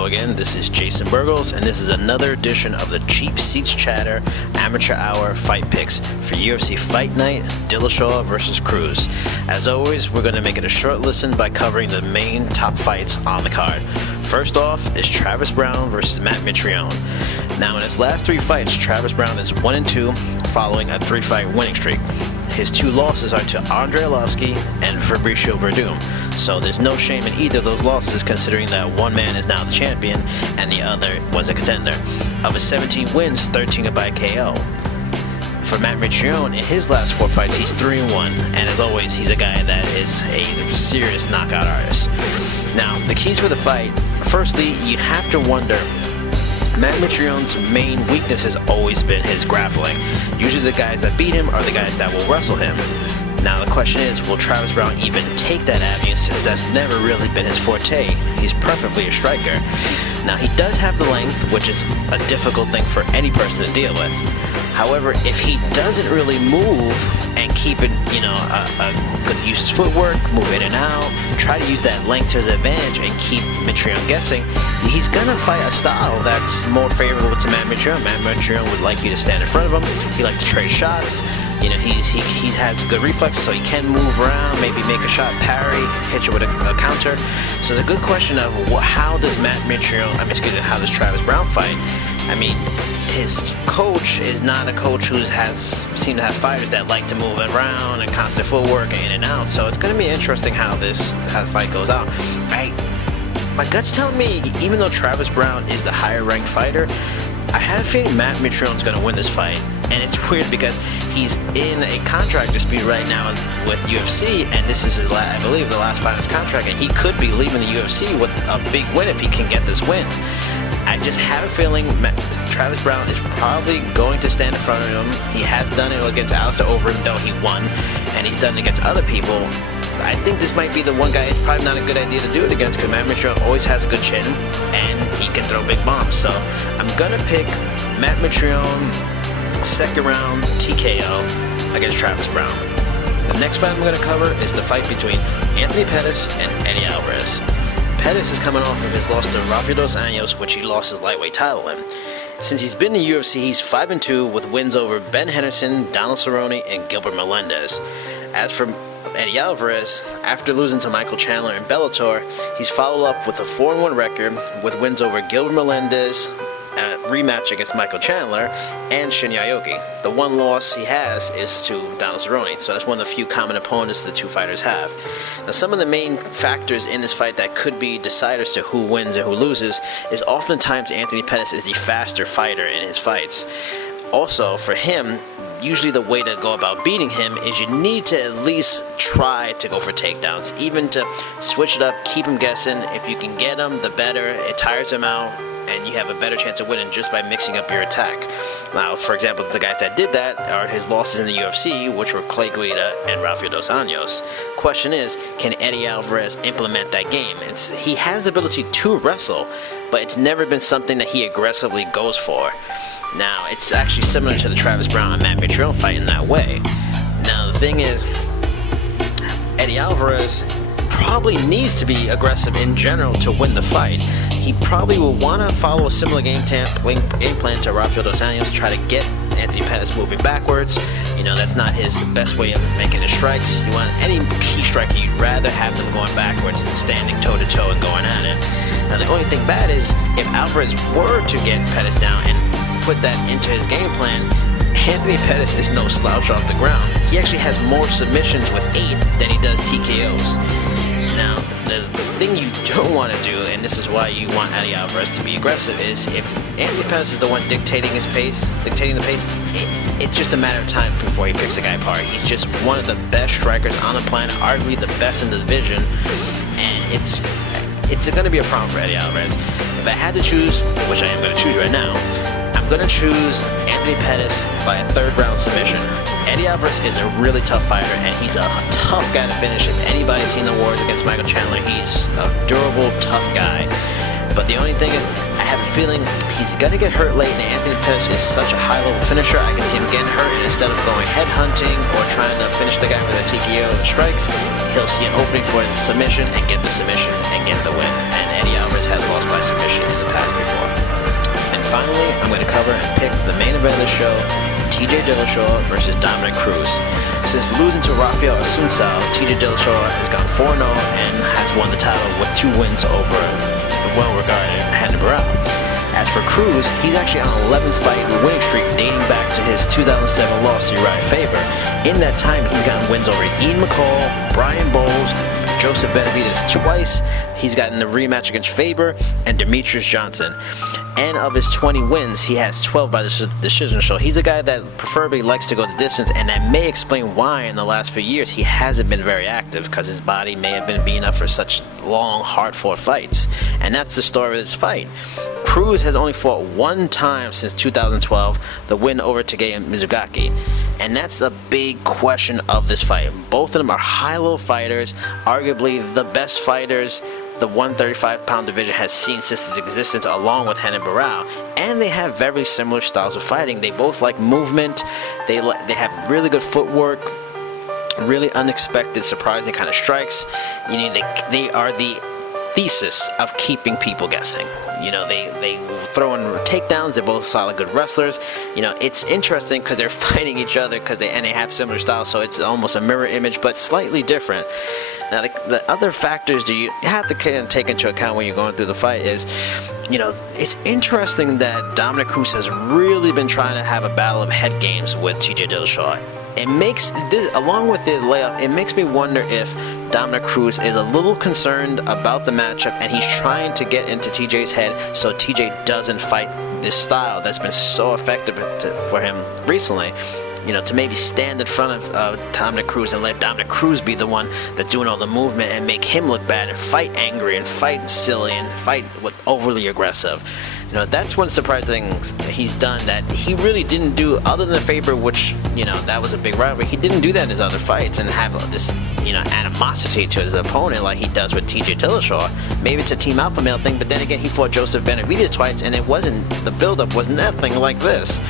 Hello again, this is Jason Burgos, and this is another edition of the Cheap Seats Chatter Amateur Hour Fight Picks for UFC Fight Night, Dillashaw versus Cruz. As always, we're going to make it a short listen by covering the main top fights on the card. First off is Travis Browne versus Matt Mitrione. Now in his last 3 fights, Travis Browne is 1-2 following a 3-fight winning streak. His 2 losses are to Andre Arlovski and Fabricio Verdum, so there's no shame in either of those losses considering that one man is now the champion and the other was a contender. Of his 17 wins, 13 are by KO. For Matt Mitrione, in his last 4 fights, he's 3-1, and as always, he's a guy that is a serious knockout artist. Now, the keys for the fight, firstly, you have to wonder, Matt Mitrione's main weakness has always been his grappling. Usually the guys that beat him are the guys that will wrestle him. Now the question is, will Travis Browne even take that avenue since that's never really been his forte? He's preferably a striker. Now he does have the length, which is a difficult thing for any person to deal with. However, if he doesn't really move and keep it, could use his footwork, move in and out, try to use that length to his advantage and keep Mitrione guessing, he's gonna fight a style that's more favorable to Matt Mitrione. Matt Mitrione would like you to stand in front of him. He likes to trade shots. He has good reflexes, so he can move around, maybe make a shot, parry, hit you with a counter. So it's a good question of how does how does Travis Browne fight? I mean, his coach is not a coach who seemed to have fighters that like to move around and constant footwork in and out. So it's going to be interesting how the fight goes out. My gut's telling me, even though Travis Browne is the higher ranked fighter, I have a feeling Matt Mitrione's going to win this fight. And it's weird because he's in a contract dispute right now with UFC, and this is his I believe the last fight of his contract, and he could be leaving the UFC with a big win if he can get this win. I just have a feeling Travis Browne is probably going to stand in front of him. He has done it against Alistair Overeem, though he won, and he's done it against other people. I think this might be the one guy it's probably not a good idea to do it against because Matt Mitrione always has a good chin, and he can throw big bombs. So I'm going to pick Matt Mitrione, second round TKO against Travis Browne. The next fight I'm going to cover is the fight between Anthony Pettis and Eddie Alvarez. Pettis is coming off of his loss to Rafael dos Anjos, which he lost his lightweight title in. Since he's been in the UFC, he's 5-2 with wins over Ben Henderson, Donald Cerrone, and Gilbert Melendez. As for Eddie Alvarez, after losing to Michael Chandler in Bellator, he's followed up with a 4-1 record with wins over Gilbert Melendez, a rematch against Michael Chandler, and Shinya Aoki. The one loss he has is to Donald Cerrone, so that's one of the few common opponents the two fighters have. Now, some of the main factors in this fight that could be deciders to who wins or who loses is oftentimes Anthony Pettis is the faster fighter in his fights. Also, for him, usually the way to go about beating him is you need to at least try to go for takedowns, even to switch it up, keep him guessing. If you can get him, the better. It tires him out, and you have a better chance of winning just by mixing up your attack. Now, for example, the guys that did that are his losses in the UFC, which were Clay Guida and Rafael dos Anjos. Question is, can Eddie Alvarez implement that game? He has the ability to wrestle, but it's never been something that he aggressively goes for. Now, it's actually similar to the Travis Browne and Matt Mitrione fight in that way. Now, the thing is, Eddie Alvarez probably needs to be aggressive in general to win the fight. He probably will want to follow a similar game plan to Rafael dos Anjos to try to get Anthony Pettis moving backwards. That's not his best way of making his strikes. You want any key striker, you'd rather have them going backwards than standing toe-to-toe and going at it. Now, the only thing bad is if Alvarez were to get Pettis down and put that into his game plan, Anthony Pettis is no slouch off the ground. He actually has more submissions with 8 than he does TKOs. Now, the thing you don't want to do, and this is why you want Eddie Alvarez to be aggressive, is if Anthony Pettis is the one dictating the pace, it's just a matter of time before he picks a guy apart. He's just one of the best strikers on the planet, arguably the best in the division, and it's going to be a problem for Eddie Alvarez. If I had to choose, which I am going to choose right now, I'm going to choose Anthony Pettis by a 3rd round submission. Eddie Alvarez is a really tough fighter, and he's a tough guy to finish. If anybody's seen the wars against Michael Chandler, he's a durable, tough guy. But the only thing is, I have a feeling he's going to get hurt late, and Anthony Pettis is such a high-level finisher, I can see him getting hurt, and instead of going head-hunting or trying to finish the guy with a TKO or strikes, he'll see an opening for a submission and get the submission and get the win. And Eddie Alvarez has lost by submission in the past before. And finally, I'm going to cover and pick the main event of the show, TJ Dillashaw versus Dominic Cruz. Since losing to Rafael Assunção, TJ Dillashaw has gone 4-0 and has won the title with 2 wins over the well-regarded Hannibal. As for Cruz, he's actually on an 11th fight winning streak dating back to his 2007 loss to Uriah Faber. In that time, he's gotten wins over Ian McCall, Brian Bowles, Joseph Benavidez twice. He's gotten the rematch against Faber and Demetrius Johnson. And of his 20 wins, he has 12 by the decision. So he's a guy that preferably likes to go the distance, and that may explain why in the last few years he hasn't been very active, because his body may have been beaten up for such long, hard-fought fights. And that's the story of this fight. Cruz has only fought 1 time since 2012, the win over Takeya Mizugaki. And that's the big question of this fight. Both of them are high-low fighters, arguably the best fighters the 135-pound division has seen since its existence, along with Hannibal. And they have very similar styles of fighting. They both like movement. They have really good footwork, really unexpected, surprising kind of strikes. You know, they are the thesis of keeping people guessing. You know, they throw in takedowns. They're both solid, good wrestlers. You know, it's interesting because they're fighting each other because they have similar styles, so it's almost a mirror image, but slightly different. Now, the other factors you have to kind of take into account when you're going through the fight is, you know, it's interesting that Dominic Cruz has really been trying to have a battle of head games with TJ Dillashaw. It makes this, along with the layoff, it makes me wonder if Dominic Cruz is a little concerned about the matchup and he's trying to get into TJ's head so TJ doesn't fight this style that's been so effective for him recently. You know, to maybe stand in front of Dominic Cruz and let Dominic Cruz be the one that's doing all the movement and make him look bad and fight angry and fight silly and fight overly aggressive. You know, that's one surprising thing he's done that he really didn't do, other than Faber, which, you know, that was a big rivalry. He didn't do that in his other fights and have this, you know, animosity to his opponent like he does with TJ Dillashaw. Maybe it's a team alpha male thing, but then again, he fought Joseph Benavidez twice, and the buildup was nothing like this.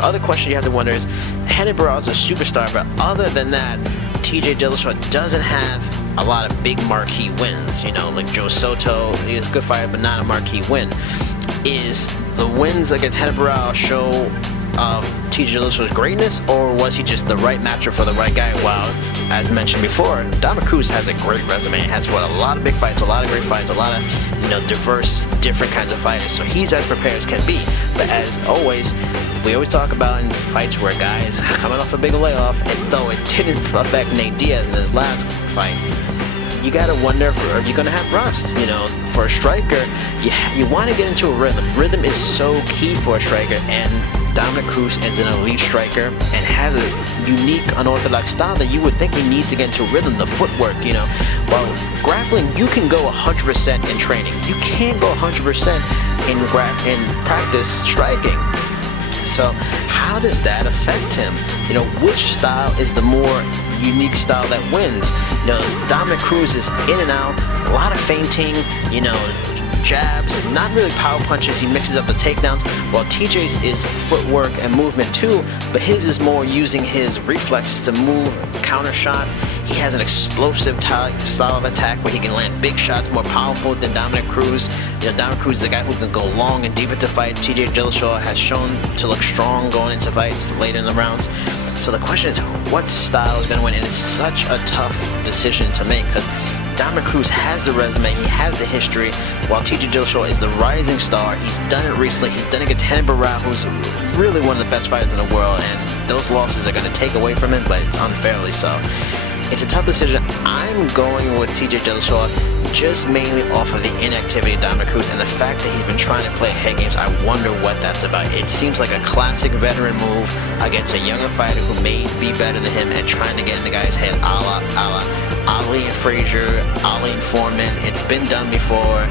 Other question you have to wonder is, Hannibal is a superstar, but other than that, TJ Dillashaw doesn't have a lot of big marquee wins. You know, like Joe Soto, he's a good fighter, but not a marquee win. Is the wins against Hannibal show of TJ Dillashaw's greatness, or was he just the right matchup for the right guy? While, as mentioned before, Dominic Cruz has a great resume. He has fought a lot of big fights, a lot of great fights, a lot of, you know, diverse, different kinds of fighters. So he's as prepared as can be. But as always, we always talk about in fights where guys coming off a big layoff, and though it didn't affect Nate Diaz in his last fight, you gotta wonder, are you gonna have rust? You know, for a striker, you want to get into a rhythm. Rhythm is so key for a striker, and Dominic Cruz is an elite striker and has a unique, unorthodox style that you would think he needs to get into rhythm. The footwork, you know, while grappling, you can go 100% in training. You can't go 100% in practice striking. So how does that affect him? You know, which style is the more unique style that wins? You know, Dominic Cruz is in and out, a lot of feinting, you know, jabs, not really power punches. He mixes up the takedowns, while TJ's is footwork and movement too, but his is more using his reflexes to move, counter shots. He has an explosive style of attack where he can land big shots, more powerful than Dominic Cruz. You know, Dominic Cruz is the guy who can go long and deep into fights. TJ Dillashaw has shown to look strong going into fights later in the rounds. So the question is, what style is going to win? And it's such a tough decision to make because Dominic Cruz has the resume, he has the history, while TJ Dillashaw is the rising star. He's done it recently. He's done it against Hannibal, who's really one of the best fighters in the world, and those losses are going to take away from him, but it's unfairly so. It's a tough decision. I'm going with TJ Dillashaw just mainly off of the inactivity of Dominic Cruz and the fact that he's been trying to play head games. I wonder what that's about. It seems like a classic veteran move against a younger fighter who may be better than him and trying to get in the guy's head, a la Ali and Frazier, Ali and Foreman. It's been done before,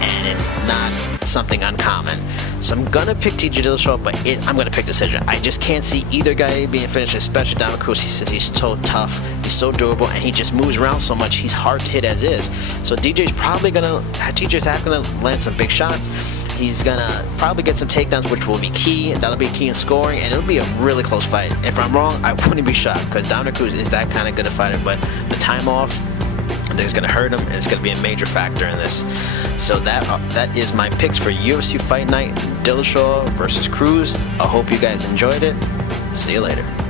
and it's not something uncommon. So I'm going to pick TJ Dillashaw, but I'm going to pick decision. I just can't see either guy being finished, especially Dominic Cruz. He's so tough, he's so durable, and he just moves around so much. He's hard to hit as is. So TJ's going to land some big shots. He's going to probably get some takedowns, which will be key. That'll be key in scoring, and it'll be a really close fight. If I'm wrong, I wouldn't be shocked, because Dominic Cruz is that kind of good a fighter, but the time off, I think it's going to hurt him, and it's going to be a major factor in this. So that is my picks for UFC Fight Night, Dillashaw versus Cruz. I hope you guys enjoyed it. See you later.